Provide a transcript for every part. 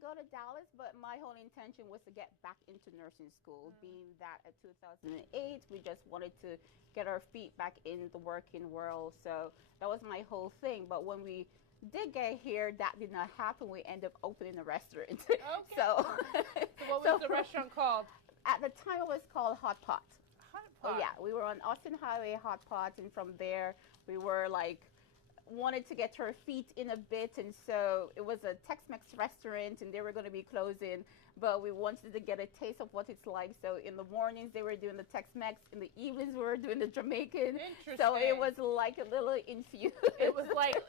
go to Dallas, but my whole intention was to get back into nursing school. Being that at 2008, we just wanted to get our feet back in the working world. So that was my whole thing. But when we did get here, that did not happen. We ended up opening a restaurant. Okay. So what was the restaurant called? At the time, it was called Hot Pot. Hot Pot. Oh yeah, we were on Austin Highway, Hot Pot, and from there we were like wanted to get our feet in a bit, and so it was a Tex-Mex restaurant, and they were going to be closing, but we wanted to get a taste of what it's like. So in the mornings they were doing the Tex-Mex, in the evenings we were doing the Jamaican. Interesting. So it was like a little infused. It was like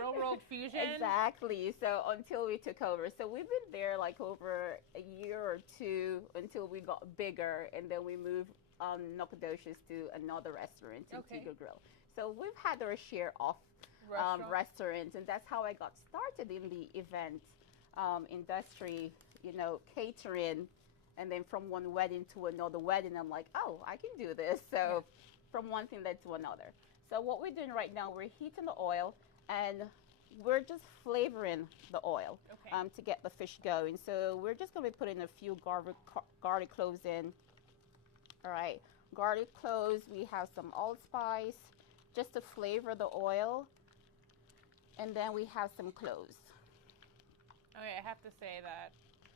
real world fusion. Exactly. So until we took over, so we've been there like over a year or two until we got bigger, and then we moved Nacogdoches to another restaurant in Okay. Tiga Grill. So we've had our share of restaurants, and that's how I got started in the event industry, you know, catering, and then from one wedding to another wedding, I'm like, oh, I can do this. So from one thing led to another. So what we're doing right now, we're heating the oil, and we're just flavoring the oil to get the fish going. So we're just going to be putting a few garlic cloves in. All right, garlic cloves, we have some allspice just to flavor the oil. And then we have some cloves. Okay, I have to say that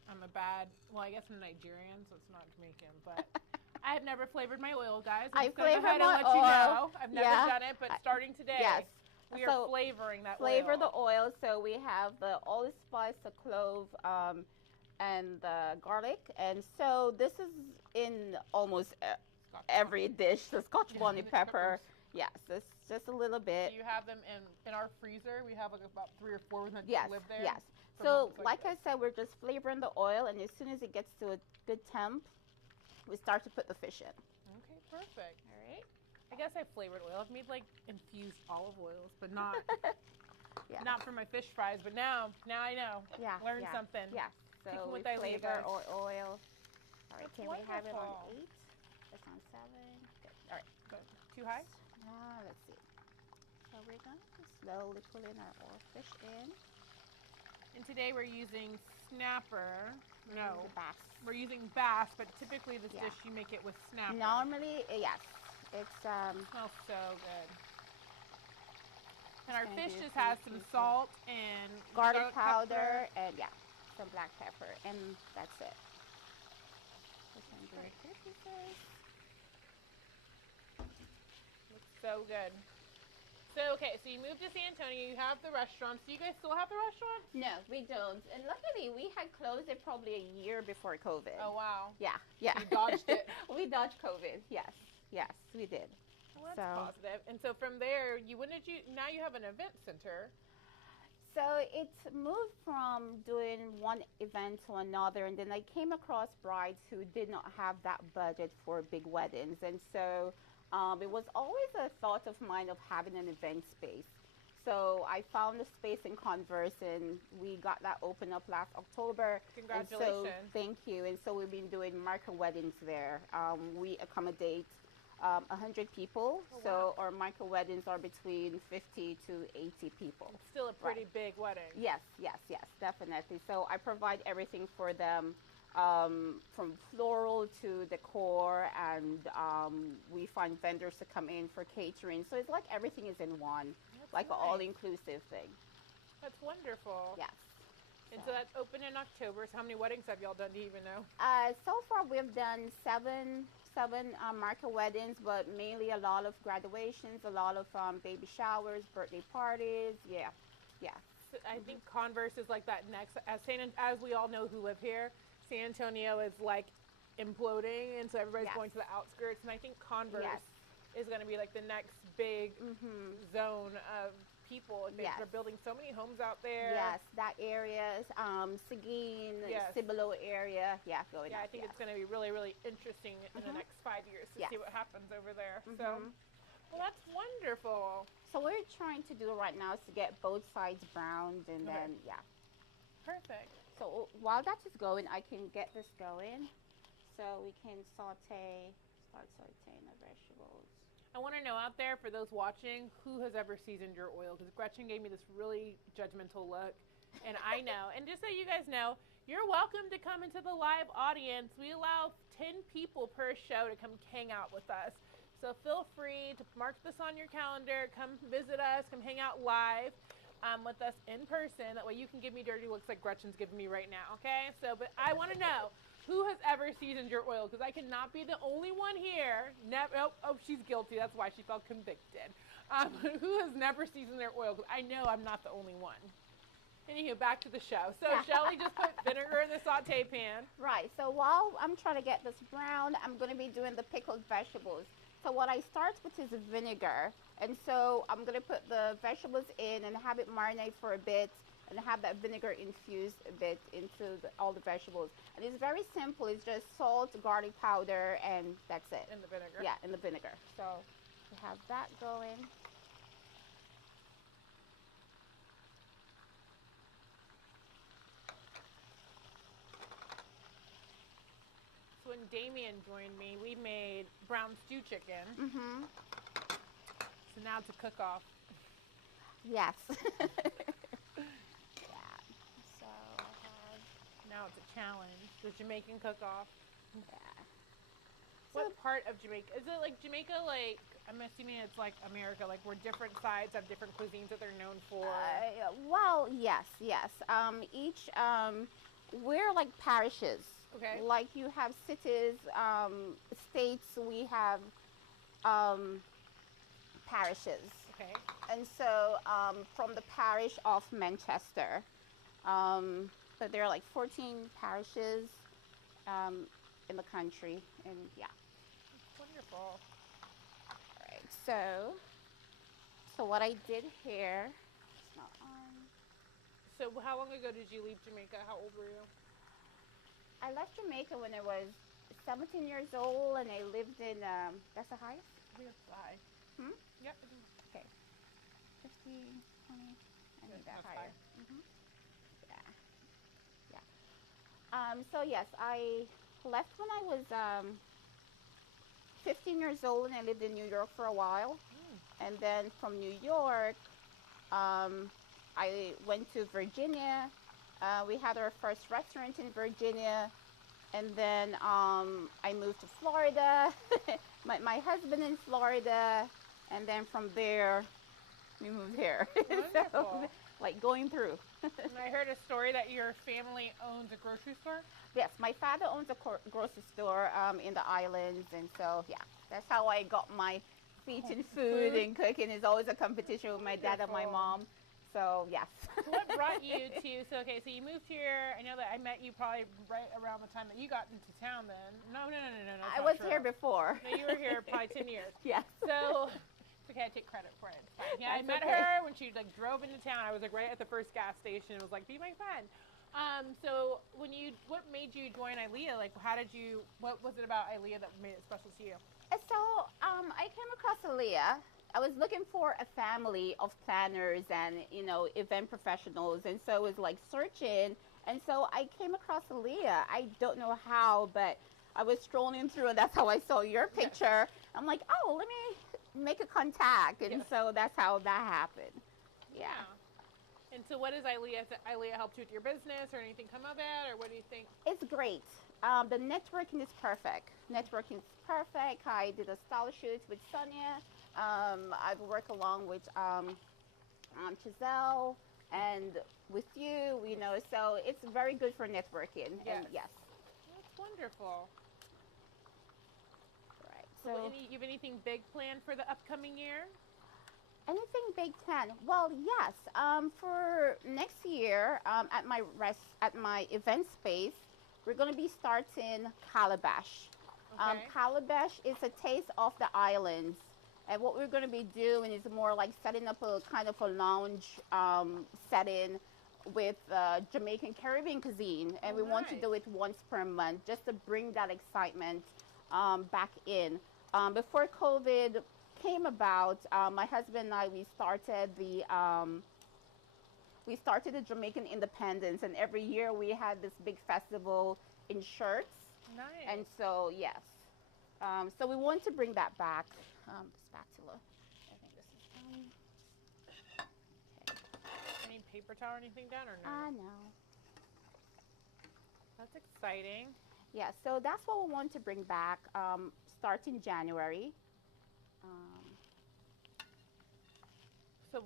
I'm I guess I'm Nigerian, so it's not Jamaican, but I have never flavored my oil, guys. I'm just going to go ahead and let you know. I've never done it, but starting today, we are flavoring that oil. Flavor the oil. So we have the allspice, the clove, and the garlic. And so this is in almost every dish. The Scotch bonnet pepper. Yes, it's just a little bit. Do you have them in our freezer? We have like about 3 or 4 that live there. Yes. So like I said, we're just flavoring the oil, and as soon as it gets to a good temp, we start to put the fish in. Okay, perfect. All right. I guess I flavored oil. I've made like infused olive oils, but not not for my fish fries. But now I know. Yeah. Learned something. Yeah. So we flavor our oil. All right. Can we have it on 8? That's on 7. Good. All right. Good. Too high? Let's see. So we're going to slowly pull in our oil fish in. And today we're using snapper. No, bass. We're using bass, but typically this dish you make it with snapper. Normally, yes. It smells so good. And our fish just has some salt and garlic powder and some black pepper, and that's it. Looks so good. So, okay, so you moved to San Antonio, you have the restaurant. So you guys still have the restaurant? No, we don't. And luckily, we had closed it probably a year before COVID. Oh, wow. Yeah. You dodged it. We dodged COVID, yes, we did. Well, that's positive. And so from there, now you have an event center. So it's moved from doing one event to another, and then I came across brides who did not have that budget for big weddings. And so it was always a thought of mine of having an event space. So I found a space in Converse, and we got that open up last October. Congratulations. And so, thank you. And so we've been doing micro weddings there. We accommodate 100 people. Oh, wow. So our micro weddings are between 50 to 80 people. It's still a pretty big wedding. Yes, definitely. So I provide everything for them, from floral to decor, and we find vendors to come in for catering. So it's like everything is in one, an all-inclusive thing. That's wonderful. Yes. And so that's open in October. So how many weddings have y'all done? Do you even know? So far we've done seven market weddings, but mainly a lot of graduations, a lot of baby showers, birthday parties. Yeah. So I think Converse is like that next, as we all know who live here, San Antonio is like imploding, and so everybody's going to the outskirts, and I think Converse is going to be like the next big zone of people. They're building so many homes out there. Yes, that area, Seguin, Cibolo area. Yeah, going I think it's going to be really, really interesting in the next 5 years to see what happens over there. So, well, that's wonderful. So what we're trying to do right now is to get both sides browned, and then, Perfect. So while that is going, I can get this going. So we can start sauteing the vegetables. I want to know out there, for those watching, who has ever seasoned your oil? Because Gretchen gave me this really judgmental look, and I know. And just so you guys know, You're welcome to come into the live audience. We allow 10 people per show to come hang out with us. So feel free to mark this on your calendar. Come visit us. Come hang out live with us in person. That way you can give me dirty looks like Gretchen's giving me right now, okay? So, but I want to know, who has ever seasoned your oil? Because I cannot be the only one here. Never. Oh, she's guilty. That's why she felt convicted. Who has never seasoned their oil? Because I know I'm not the only one. Anywho, back to the show. So Shelley just put vinegar in the saute pan. Right. So while I'm trying to get this brown, I'm going to be doing the pickled vegetables. So what I start with is vinegar. And so I'm going to put the vegetables in and have it marinate for a bit and have that vinegar infused a bit into all the vegetables. And it's very simple. It's just salt, garlic powder, and that's it. In the vinegar. Yeah, in the vinegar. So we have that going. When Damien joined me, we made brown stew chicken. Mm-hmm. So now it's a cook-off. Yes. Yeah. So I have... Now it's a challenge. The Jamaican cook-off. Yeah. What part of Jamaica? Is it like Jamaica, like, I'm assuming it's like America, like where different sides have different cuisines that they're known for? Well, yes. Each, we're like parishes. Okay. Like you have cities, states, we have parishes. Okay. And so from the parish of Manchester, so there are like 14 parishes in the country, and yeah. Wonderful. All right, so what I did here, it's not on. So how long ago did you leave Jamaica? How old were you? I left Jamaica when I was 17 years old, and I lived in, that's the highest? I think it's high. Hmm? Yep. Okay. 50, 20, I need that higher. Mm-hmm. Yeah. So yes, I left when I was 15 years old, and I lived in New York for a while. And then from New York, I went to Virginia. We had our first restaurant in Virginia, and then I moved to Florida. my husband in Florida, and then from there we moved here. So, like going through. And I heard a story that your family owns a grocery store. Yes, my father owns a grocery store in the islands, and so yeah, that's how I got my feet in food and cooking. Is always a competition with my dad and my mom. So, yes. So what brought you to, so you moved here. I know that I met you probably right around the time that you got into town then. No. I was here before. No, you were here probably 10 years. Yes. So, it's okay, I take credit for it. It's fine. Yeah, I met her when she like drove into town. I was like right at the first gas station. It was like, be my friend. So what made you join ILEA? Like, what was it about ILEA that made it special to you? So, I came across ILEA. I was looking for a family of planners and, event professionals. And so I was like searching. And so I came across ILEA. I don't know how, but I was strolling through, and that's how I saw your picture. Yes. I'm like, oh, let me make a contact. And so that's how that happened. Yeah. And so what is ILEA? Has ILEA helped you with your business or anything come of it? Or what do you think? It's great. The networking is perfect. I did a style shoot with Sonia. I've worked along with Giselle and with you, so it's very good for networking. Yes. And yes. That's wonderful. Right. So you have anything big planned for the upcoming year? Anything big planned? Well, yes. For next year, at my event space, we're going to be starting Calabash. Okay. Calabash is a taste of the islands. And what we're going to be doing is more like setting up a kind of a lounge setting with Jamaican Caribbean cuisine. And we want to do it once per month just to bring that excitement back in. Before COVID came about, my husband and I, we started the Jamaican Independence. And every year we had this big festival in shirts. Nice. And so, yes. So we want to bring that back. Spatula. I think this is done. Okay. Any paper towel or anything down or no? No. That's exciting. Yeah, so that's what we want to bring back starting January. Um, So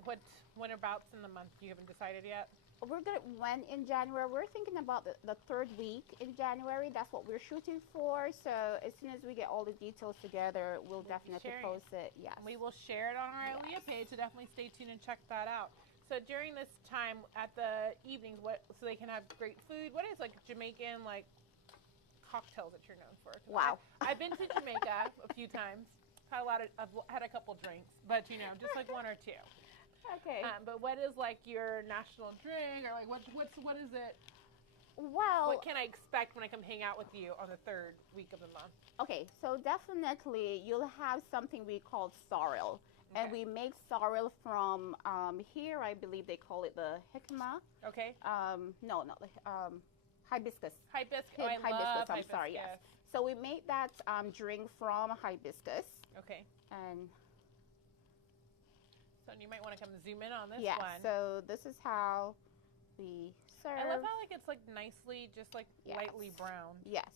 whenabouts in the month? You haven't decided yet? we're gonna when in January. We're thinking about the third week in January. That's what we're shooting for. So as soon as we get all the details together, we'll definitely post it. Yes, we will share it on our Aaliyah page. So definitely stay tuned and check that out. So during this time at the evenings, so they can have great food. What is like Jamaican like cocktails that you're known for? Wow, I've been to Jamaica a few times. I've had a couple drinks, but just like one or two. Okay. But what is like your national drink, or like what is it? Well, what can I expect when I come hang out with you on the third week of the month? Okay, so definitely you'll have something we call sorrel. Okay. And we make sorrel from here. I believe they call it the jicama. Okay. No, not the hibiscus. Hibiscus. Hibiscus. I'm sorry. Yes. So we make that drink from hibiscus. Okay. And so you might want to come zoom in on this one. Yeah. So this is how we serve. I love how like it's like nicely, just like lightly brown. Yes.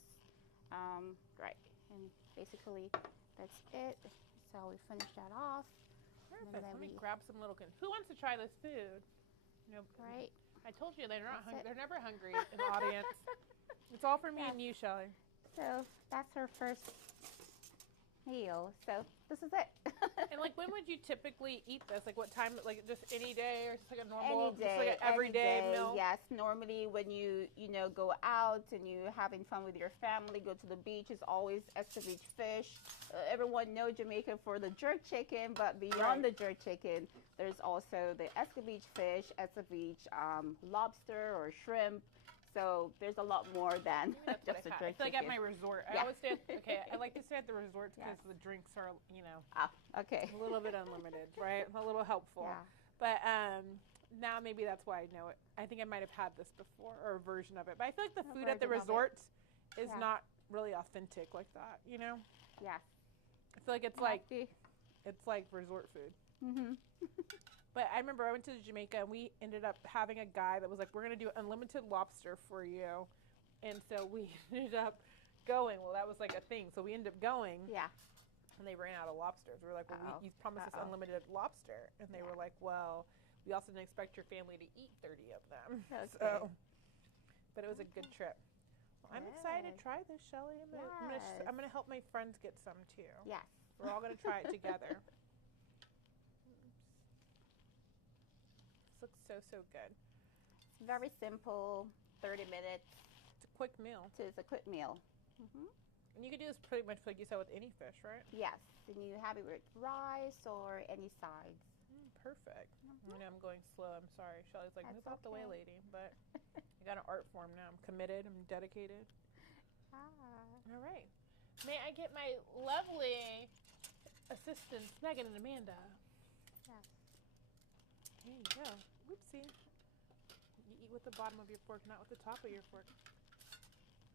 Right. And basically that's it. So we finish that off. Perfect. Let me grab some little. Who wants to try this food? Right. I told you they're not. They're never hungry in the audience. It's all for me and you, Shelley. So that's our first meal. So this is it. And like, when would you typically eat this? Like, what time? Like, just any day, or just like a normal, any day, just like an everyday meal? Yes, normally when you go out and you're having fun with your family, go to the beach, it's always escovitch fish. Everyone knows Jamaica for the jerk chicken, but beyond the jerk chicken, there's also the escovitch fish, escovitch lobster or shrimp. So there's a lot more than just a jerk chicken. I feel like at my resort, I always stay. I like to stay at the resorts because the drinks are, okay, a little bit unlimited, right? A little helpful. Yeah. But now maybe that's why I know it. I think I might have had this before, or a version of it. But I feel like the food at the resorts is not really authentic like that. Yes. I feel like it's like resort food. Mhm. But I remember I went to Jamaica and we ended up having a guy that was like, we're going to do unlimited lobster for you. And so we ended up going. Well, that was like a thing. So we ended up going. Yeah. And they ran out of lobsters. We were like, well, you promised us unlimited lobster. And they were like, well, we also didn't expect your family to eat 30 of them. Okay. So, but it was a good trip. Well, I'm excited to try this, Shelley. I'm gonna help my friends get some too. Yes. We're all going to try it together. Looks so good. It's very simple, 30 minutes. It's a quick meal. It's a quick meal. Mm-hmm. And you could do this pretty much like you said with any fish, right? Yes, and you have it with rice or any sides. Perfect. Mm-hmm. I'm going slow. I'm sorry. Shelley's like, move out the way, lady. But I got an art form now. I'm committed. I'm dedicated. All right. May I get my lovely assistants, Megan and Amanda? Yes. There you go. Whoopsie. You eat with the bottom of your fork, not with the top of your fork.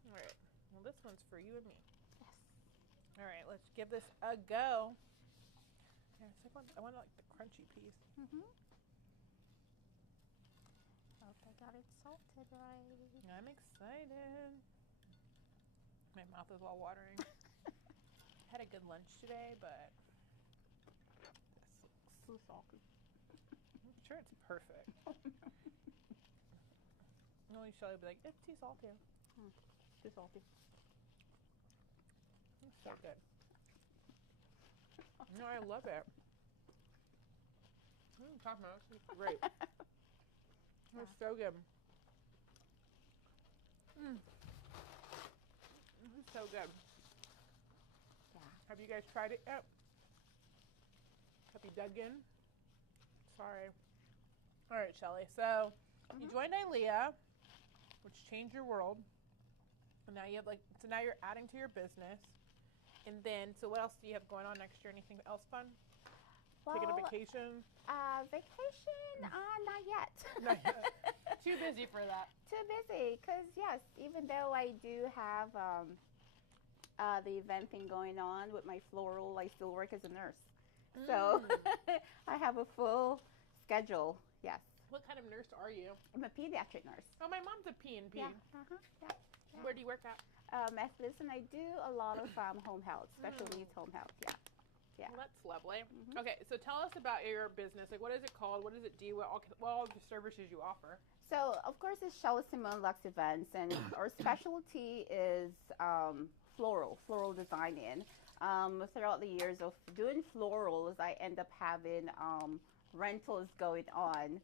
All right. Well, this one's for you and me. Yes. All right. Let's give this a go. Yeah, I want like the crunchy piece. Mm-hmm. Hope I got it salted right. I'm excited. My mouth is all watering. Had a good lunch today, but this looks so salty. I'm sure it's perfect. Only Shelley would be like, it's too salty. Too salty. It's so good. No, I love it. Top notch. It's great. It's so good. This is so good. Yeah. Have you guys tried it yet? Have you dug in? Sorry. All right, Shelley. So you joined ILEA, which changed your world. And now you have so now you're adding to your business. And then, so what else do you have going on next year? Anything else fun? Well, taking a vacation? Vacation? Not yet. Not yet. Too busy for that. Too busy, because yes, even though I do have the event thing going on with my floral, I still work as a nurse. So I have a full schedule, yes. What kind of nurse are you? I'm a pediatric nurse. Oh, my mom's a P&P. Yeah. Where do you work at? Listen, I do a lot of home health, special needs home health. Yeah. Yeah. Well, that's lovely. Okay, so tell us about your business. Like, what is it called? What does it do? What all the services you offer? So, of course, it's Shelley Lux Events, and our specialty is floral designing. Throughout the years of doing florals, I end up having rentals going on.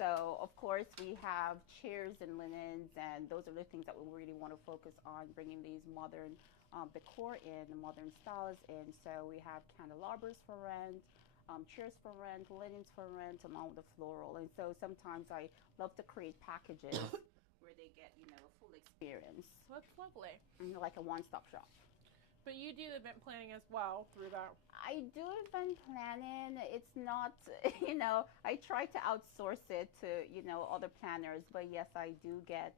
So, of course, we have chairs and linens, and those are the things that we really want to focus on, bringing these modern decor in, modern styles in. So we have candelabras for rent, chairs for rent, linens for rent, along with the floral. And so sometimes I love to create packages where they get, a full experience. That's lovely. Like a one-stop shop. But you do event planning as well through that. I do event planning. It's not, I try to outsource it to, other planners. But yes, I do get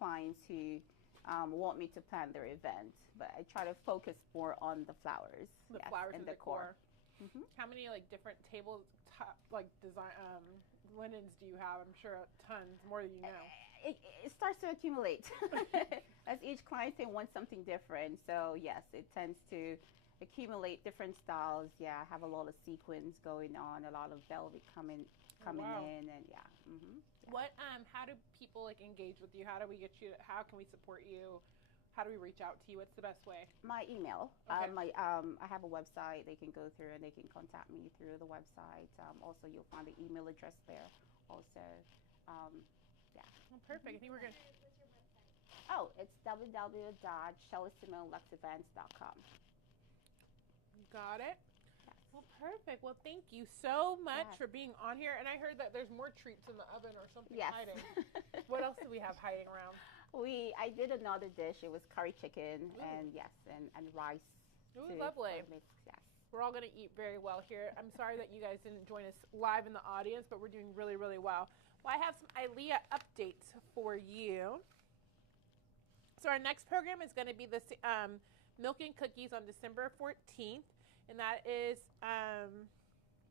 clients who want me to plan their event. But I try to focus more on the flowers. The flowers and decor. Mm-hmm. How many different table design linens do you have? I'm sure tons, more than you know. It starts to accumulate as each client wants something different. So yes, it tends to accumulate different styles. Yeah, I have a lot of sequins going on, a lot of velvet coming in, and yeah. Mm-hmm. What? How do people engage with you? How do we get you? How can we support you? How do we reach out to you? What's the best way? My email. Okay. I have a website they can go through, and they can contact me through the website. Also, you'll find the email address there. Also, yeah. Well, perfect. I think we're good. What's your website? Oh, it's www.shelleysimonluxevents.com. Got it. Well, perfect. Well, thank you so much for being on here. And I heard that there's more treats in the oven or something hiding. What else do we have hiding around? I did another dish. It was curry chicken and rice. Ooh, lovely. Yes. We're all going to eat very well here. I'm sorry that you guys didn't join us live in the audience, but we're doing really, really well. Well, I have some ILEA updates for you. So our next program is going to be the Milk and Cookies on December 14th. And that is,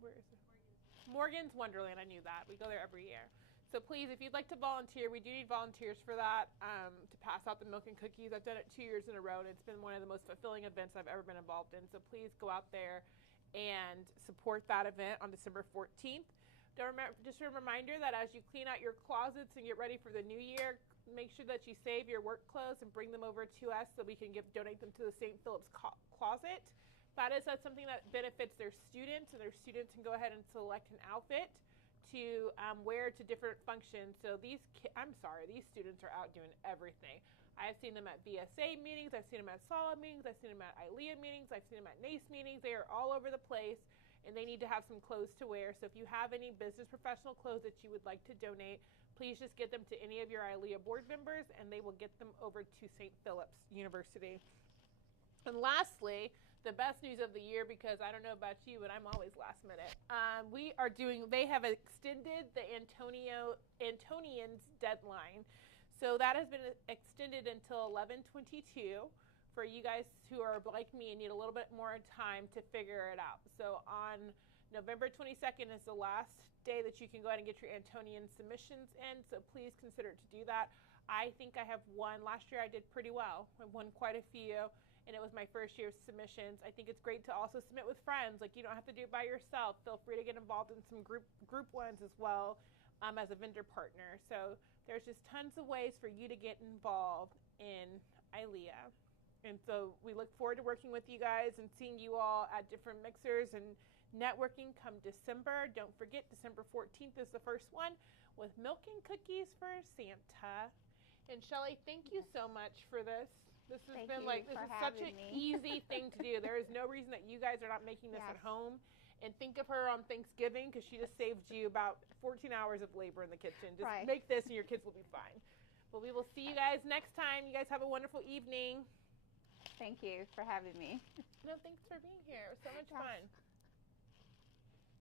where is it? Morgan's Wonderland. I knew that. We go there every year. So please, if you'd like to volunteer, we do need volunteers for that, to pass out the milk and cookies. I've done it 2 years in a row, and it's been one of the most fulfilling events I've ever been involved in. So please go out there and support that event on December 14th. Just a reminder that as you clean out your closets and get ready for the new year, make sure that you save your work clothes and bring them over to us so we can donate them to the St. Philip's Closet. That's something that benefits their students, and their students can go ahead and select an outfit to wear to different functions. So these students are out doing everything. I've seen them at VSA meetings, I've seen them at SALA meetings, I've seen them at ILEA meetings, I've seen them at NACE meetings. They are all over the place, and they need to have some clothes to wear. So if you have any business professional clothes that you would like to donate, please just get them to any of your ILEA board members, and they will get them over to St. Philip's University. And lastly, the best news of the year, because I don't know about you, but I'm always last minute. They have extended the Antonians deadline. So that has been extended until 11/22 for you guys who are like me and need a little bit more time to figure it out. So on November 22nd is the last day that you can go ahead and get your Antonian submissions in. So please consider to do that. I think I have won. Last year I did pretty well. I won quite a few. And it was my first year of submissions. I think it's great to also submit with friends. You don't have to do it by yourself. Feel free to get involved in some group ones as well, as a vendor partner. So there's just tons of ways for you to get involved in ILEA. And so we look forward to working with you guys and seeing you all at different mixers and networking come December. Don't forget, December 14th is the first one with Milk and Cookies for Santa. And Shelley, thank you so much for this. This has been such an easy thing to do. There is no reason that you guys are not making this at home. And think of her on Thanksgiving, because she just saved you about 14 hours of labor in the kitchen. Just make this and your kids will be fine. But we will see you guys next time. You guys have a wonderful evening. Thank you for having me. No, thanks for being here. It was so much fun.